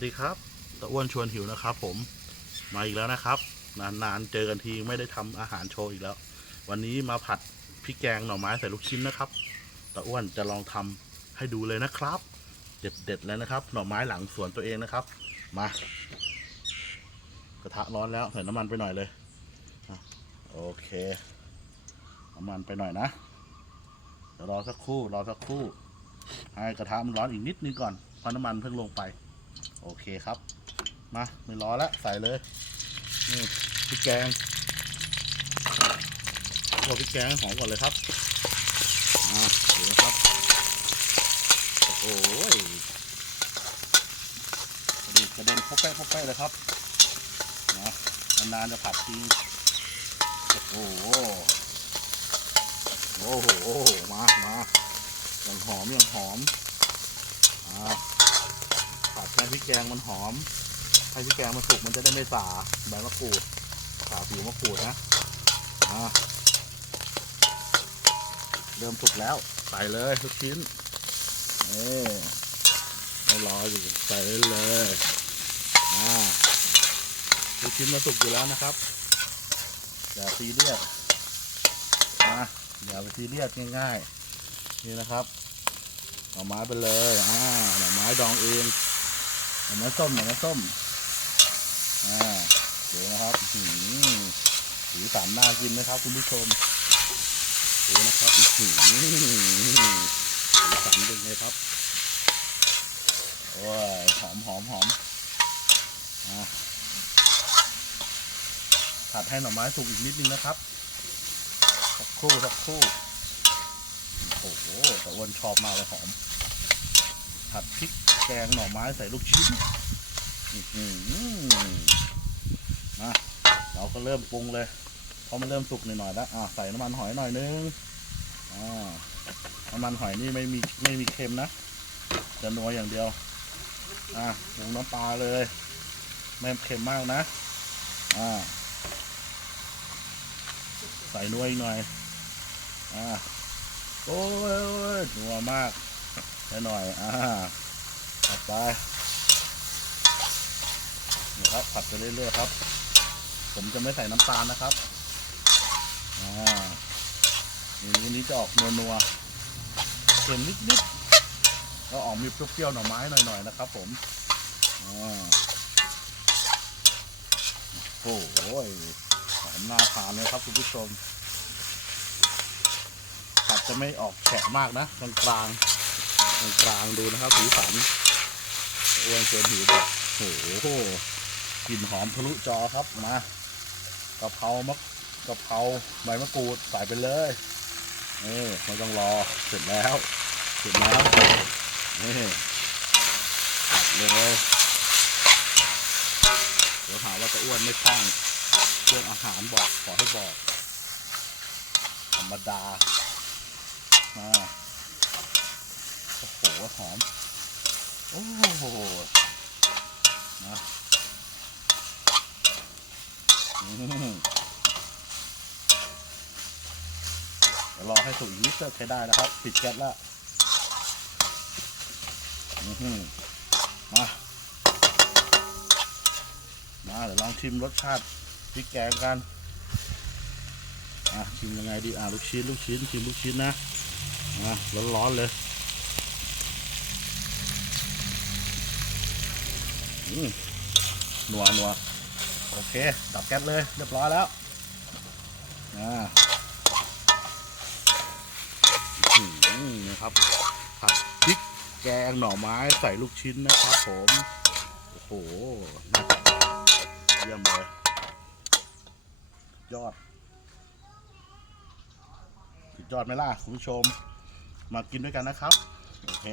สวัสดีครับตะอ้วนชวนหิวนะครับ ผมมาอีกแล้วนะครับ นานๆเจอกันทีไม่ได้ทำอาหารโชว์อีกแล้ว วันนี้มาผัดพริกแกงหน่อไม้ใส่ลูกชิ้นนะครับตะอ้วนจะลองทำให้ดูเลยนะครับ เด็ดๆเลยนะครับ หน่อไม้หลังสวนตัวเองนะครับ มากระทะร้อนแล้วใส่น้ำมันไปหน่อยเลยโอเคน้ำมันไปหน่อยนะเดี๋ยวรอสักครู่รอสักครู่ให้กระทะมันร้อนอีกนิดนึงก่อนเพราะน้ำมันเพิ่งลงไป โอเคครับ มาไม่รอแล้วใส่เลย นี่พริกแกงเอาพริกแกงหอมก่อนเลยครับอ่าดูนะครับ โอ้โหกระด็นกระเด็นพกแป๊ะพกแป๊ะเลยครับนะนานๆจะผัดทีโอ้โหโอ้โหมามาอย่างหอมอย่างหอมอ่า พริกแกงมันหอม ให้พริกแกงมันสุกมันจะได้ไม่สาใบมะกรูดสาผิวมะกรูดนะอ่าเริ่มสุกแล้ว ใส่เลยทุกชิ้นนี่ไม่รออยู่ใส่เลยเลยอ่าทุกชิ้นมาสุกอยู่แล้วนะครับอย่าซีเรียสนะอย่าไปซีเรียสง่ายๆ นี่นะครับหน่อไม้ไปเลยอ่าหน่อไม้ดองเอง หน่อไม้ส้มหน่อไม้ส้มอ่าเดี๋ยวนะครับหืมสีสันน่ากินนะครับ คุณผู้ชมดูนะครับหืมสีสันเป็นไงครับโอ้ยหอมหอมหอมอ่าผัดให้หน่อไม้สุกอีกนิดนึงนะครับสักครู่สักครู่โอ้โหต่อ้วนชอบมากเลยหอมผัดพริก กงหน่อไม้ใส่ลูกชิ้นมาเราก็เริ่มปรุงเลยเพราะมันเริ่มสุกหน่อยๆแล้วอ่าใส่น้ำมันหอยหน่อยนึงอ่าน้ำมันหอยนี่ไม่มีไม่มีเค็มนะจะนัวอย่างเดียว อ่าปรุงน้ำปลาเลยไม่เค็มมากนะ อ่า ใส่นัวอีกหน่อย อ่าโอ้ยโอ้ยนัวมากไปหน่อย อ่า ตัดไปนี่ครับผัดไปเรื่อยๆครับ ผมจะไม่ใส่น้ำตาลนะครับอ่านี่นี้นี้จะออกนัวๆเค็มนิดๆแล้วออกมีเปรี้ยวๆหน่อไม้หน่อยๆนะครับ ผมอ่าโอ้โหหอมน่าทานเลยครับคุณผู้ชมผัดจะไม่ออกแฉะมากนะกลางกลางๆกลางๆดูนะครับสีสัน อ้วนเกินหิวแบบโอ้โหกลิ่นหอมทะลุจอครับมากะเพรามะกะเพราใบมะกรูดใส่ไปเลยนี่ไม่ต้องรอเสร็จแล้วเสร็จแล้วนี่ตัดเลยเดี๋ยวหาว่าจะอ้วนไม่คล่องเรื่องอาหารบอกขอให้บอก ธรรมดาอ่าโอ้โหหอม โอ้โหนะเดี๋ยวรอให้สุกอีกนิดก็ใช้ได้นะครับ ปิดแก๊สแล้วมา มาเดี๋ยวลองชิมรสชาติพริกแกงกัน อะชิมยังไงดี อะลูกชิ้น ลูกชิ้น ชิมลูกชิ้นนะอะร้อนๆเลย อืม นัวนัวโอเค ดับแก๊สเลย เรียบร้อยแล้วนะครับผัดพริกแกงหน่อไม้ใส่ลูกชิ้นนะครับผม โอ้โหน่าเยี่ยมเลย ยอดสุดยอดไหมล่ะ คุณผู้ชม มากินด้วยกันนะครับ โอเค